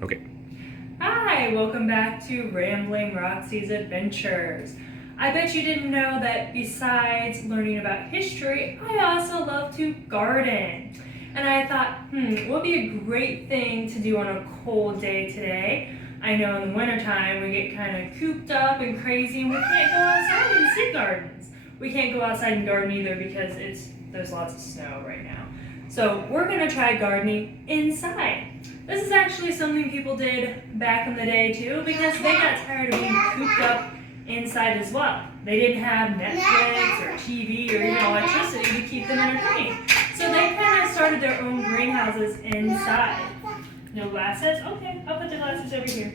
Okay. Hi, welcome back to Rambling Roxy's Adventures. I bet you didn't know that besides learning about history, I also love to garden. And I thought, what would be a great thing to do on a cold day today? I know in the wintertime we get kind of cooped up and crazy and we can't go outside and see gardens. We can't go outside and garden either because there's lots of snow right now. So we're gonna try gardening inside. This is actually something people did back in the day too because they got tired of being cooped up inside as well. They didn't have Netflix or TV or even electricity to keep them entertained. So they kind of started their own greenhouses inside. No glasses? Okay, I'll put the glasses over here.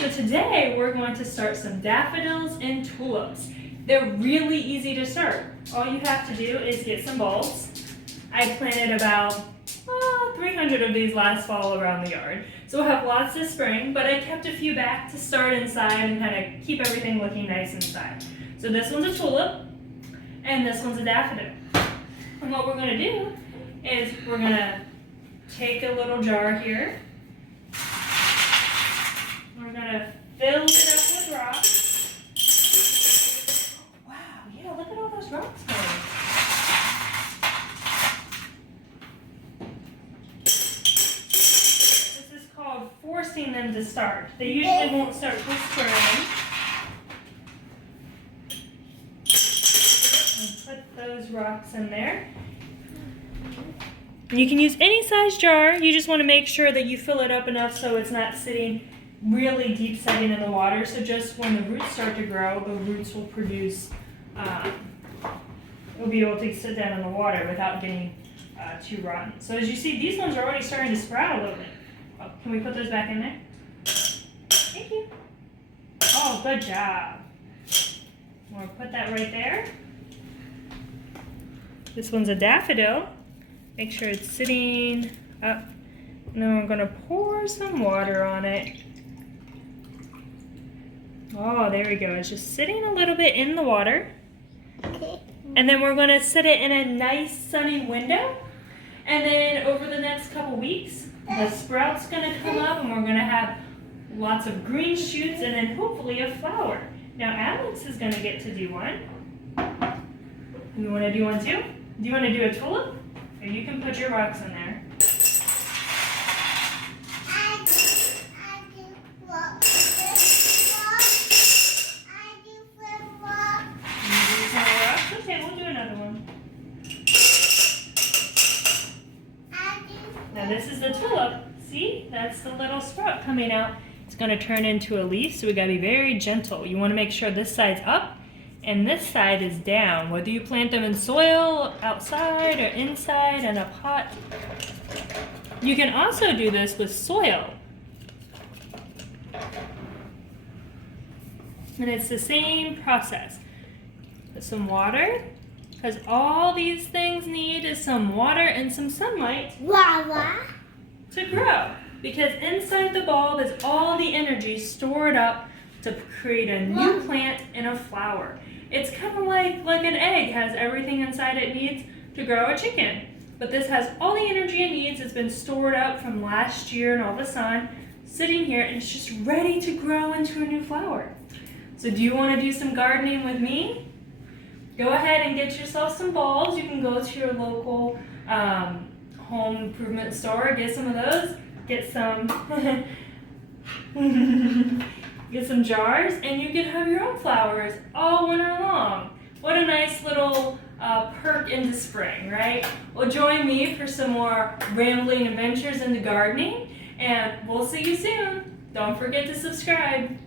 So today we're going to start some daffodils and tulips. They're really easy to start. All you have to do is get some bulbs. I planted about 300 of these last fall around the yard. So we'll have lots this spring, but I kept a few back to start inside and kind of keep everything looking nice inside. So this one's a tulip, and this one's a daffodil. And what we're gonna do is we're gonna take a little jar here. We're gonna fill it up with rocks. Wow, yeah, look at all those rocks going. Forcing them to start. They usually won't start till spring. And put those rocks in there. And you can use any size jar. You just want to make sure that you fill it up enough so it's not sitting really deep setting in the water. So just when the roots start to grow, the roots will produce, will be able to sit down in the water without getting too rotten. So as you see, these ones are already starting to sprout a little bit. Can we put those back in there? Thank you. Oh, good job. We'll put that right there. This one's a daffodil. Make sure it's sitting up. And then we're going to pour some water on it. Oh, there we go. It's just sitting a little bit in the water. Okay. And then we're going to sit it in a nice sunny window. And then over the next couple weeks, the sprout's going to come up and we're going to have lots of green shoots and then hopefully a flower. Now Alex is going to get to do one. You want to do one too? Do you want to do a tulip? Or you can put your rocks in there. Okay, we'll do another one. Now this is the tulip. See? That's the little sprout coming out. It's going to turn into a leaf, so we got to be very gentle. You want to make sure this side's up and this side is down. Whether you plant them in soil, outside, or inside in a pot. You can also do this with soil. And it's the same process. Put some water. Because all these things need is some water and some sunlight to grow. Because inside the bulb is all the energy stored up to create a new plant and a flower. It's kind of like an egg has everything inside it needs to grow a chicken. But this has all the energy it needs. It's been stored up from last year and all the sun sitting here, and it's just ready to grow into a new flower. So do you want to do some gardening with me? Go ahead and get yourself some bulbs. You can go to your local home improvement store, get some of those, get some get some jars, and you can have your own flowers all winter long. What a nice little perk into spring, right? Well, join me for some more rambling adventures into gardening, and we'll see you soon. Don't forget to subscribe.